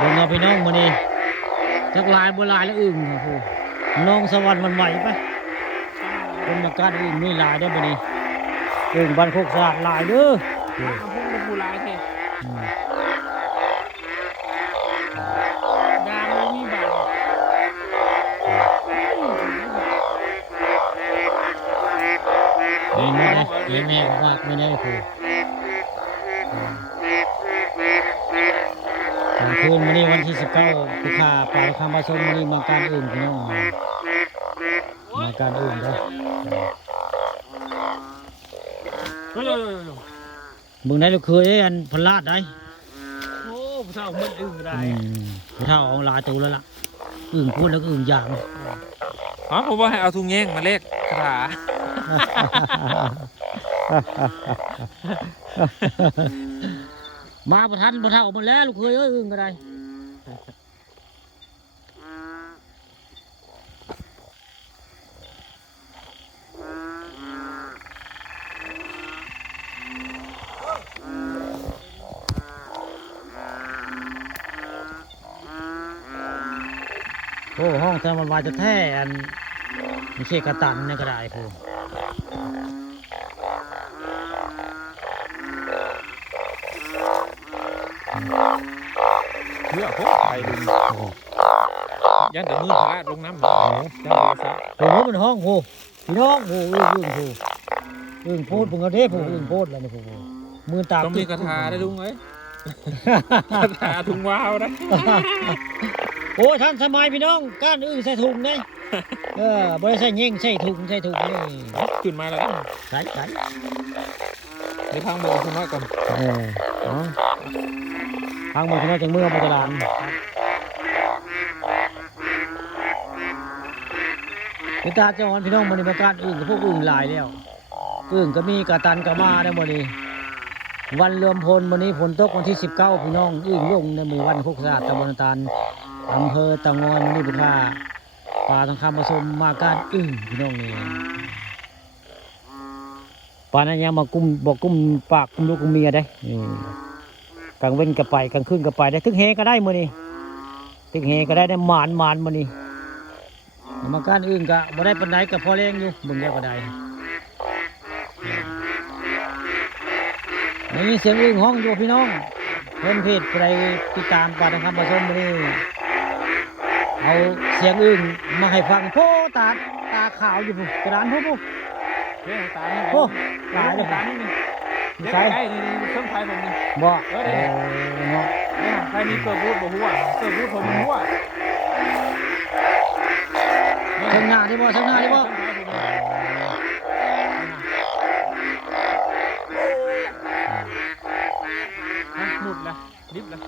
ลงมาพี่น้องมานี่จักลายบัวลายแล้วอึ่งครับผู้น้องสวรรค์มันไหวไปเป็นมาการอึ่งนี่ลายได้บ่นี่อึ่งบ้านโคกสะอาดลายเด้อ พุ่งเป็นผู้ร้ายเท่ดามมีบาดนี่นี่เลี้ยงแม่มากไม่ได้ผู้กลางคืนมานี่วันที่19คือข่าปลาคำผสมมานี่มาการอึ่งพี่น้องมาการอึ่งเด้อมึงได้ลูกเคยอันพลาดได้ โอ้ผู้เฒ่ามันอึ่งได้ ผู้เท่าเอาลายตัวแล้วล่ะอึ่งพูดแล้วก็อึ่งอย่าง อ๋อผมว่าให้เอาทุงแง่งมาเลขคาถา มาประทันประเท่ามันแล้วลูกเคยอึ่งก็ได้โอ้ห้องเธอมันวายจะแท้อันไม่ใช่กระตันนี่ก็ได้พูเพื่อพวกไปดึงยันแต่มือพระลงน้ำยันแต่ซะ โอ้โหมันห้องโหพี่น้องโหอึ่งโพดผมเอาเทพผมอึ่งโพดอะไรนี่ผมมือตา ต้องมีคาถาได้ลุงเอ้ยคาถาถุงว้าวนะ โอ้ท่านสมัยพี่น้องก้านอึ่งใส่ถุงเนี่ยบริใส่เง่งใส่ถุงนี่ ขึ้นมาแล้ว ใส่เดี๋ยวพังโบคุณน้อยก่อน ทางมือคุณน้อยจังเมื่อมาตลาดพี่ตาเจ้าวันพี่น้องมันในการอึ่งกับพวกอึ่งลายแล้วอึ่งก็มีกระตันกระมาได้หมดนี่วันเริ่มพลวันนี้ฝนตกวันที่19พี่น้องอึ่งลงในหมู่วันโคกสะอาดตำบลตาลอำเภอตะงอนมันนี่เป็นว่าปลาทองคำผสมมาการอึ่งพี่น้องนี่ปลานั้นยังมากุ้มบอกกุ้มปากกุ้มลูกกุ้มเมียได้กลางเว้นก็ไปกลางคืนก็ไปได้ทึกเฮก็ได้มื้อนี้ทึกเฮก็ได้หมานมื้อนี้มาการอึ่งก็บ่ได้ปานใดก็พอแรงอยู่มึงได้ก็ได้นี่เสียงอึ่งห้องอยู่พี่น้องเพิ่นเพจใครติดตามปลาทองคำผสมมื้อนี้เอาเสียงอึ่งมาให้ฟังโพตาขาวอยู่พุ่นกระดานพุ่น เรื่องตานี่ โอ้ตายเลย ตานี่นี่ใช่เครื่องไฟผมนี่ บ่เนาะ ใครมีเปิดบูธบ่หัวเปิดบูธผมหัว เชิงหน้าที่บ่เชิงหน้าที่บ่ หมุดละดิบละ